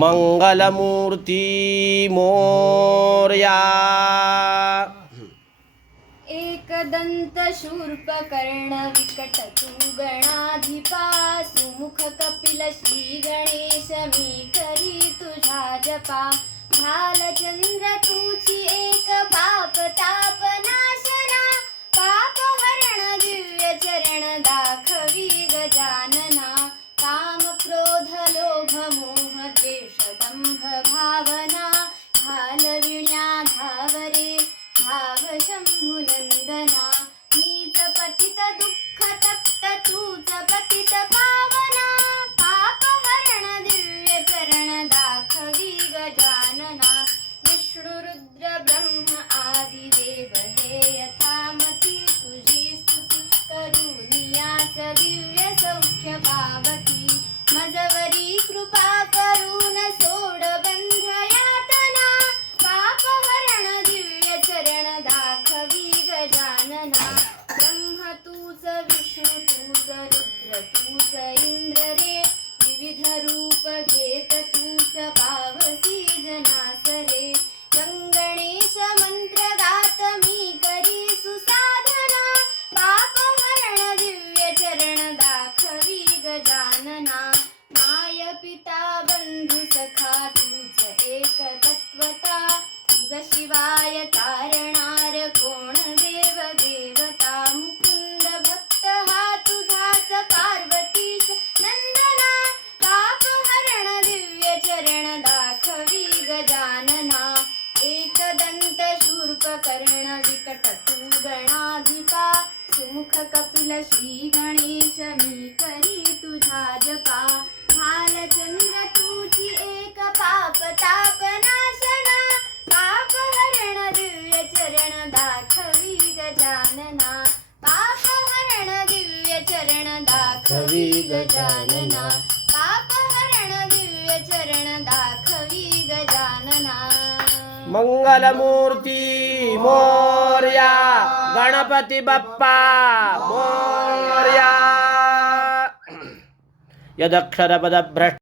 मंगलमूर्ती मोरया। एकदंत शूर्पकर्ण विकट तू गणाधिपा सुमुख कपिल श्री गणेश मी करी तुझा जपा भालचंद्र तुझी एक पाप ताप नाशना पाप हरण दिव्य चरण दाखवी गजानना काम क्रोध लोभ मोह द्वेष दंभ भावना घालविण्या धावरे भाव शंभुनंदना नीच पतित दुःख तप्त तूच पतित पावना पाप हरण दिव्य चरण दाखवी गजानना विष्णु रुद्र ब्रह्म आदि देव हे यथामती तुझी स्तुती करुनियास दिव्य सौख्य पावती मजवरी कृपा करून सोड बंध यातना पाप हरण दिव्य चरण दाखवी गजानना ब्रह्म तूच विष्णु तूच रुद्र तूच इंद्र रे विविध रूप घेत तूच पावसी जनास रे गणेश मंत्र गात मी करी सुसाधना पाप हरण दिव्य चरण दाखवी गजानना माय पिता बंधु सखा तूच एक तत्वता तुझ शिवाय तारणार कोण देव देवता मुकुंद भक्त हा तुझाच पार्वतीश नंदना पाप हरण दिव्य चरण दाखवी गजानना एकदंत शूर्पकर्ण विकट तू गणाधिपा सुमुख कपिल श्री गणेश मी करी तुझा जपा भालचंद्र तुझी एक पाप ताप नाशना पाप हरण दिव्य चरण दाखवी गजानना पाप हरण दिव्य चरण दाखवी गजानना पाप हरण दिव्य चरण दाखवी गजानना मंगलमूर्ती मोरया। गणपती बाप्पा मोरया। यदक्षरपदभ्रष्ट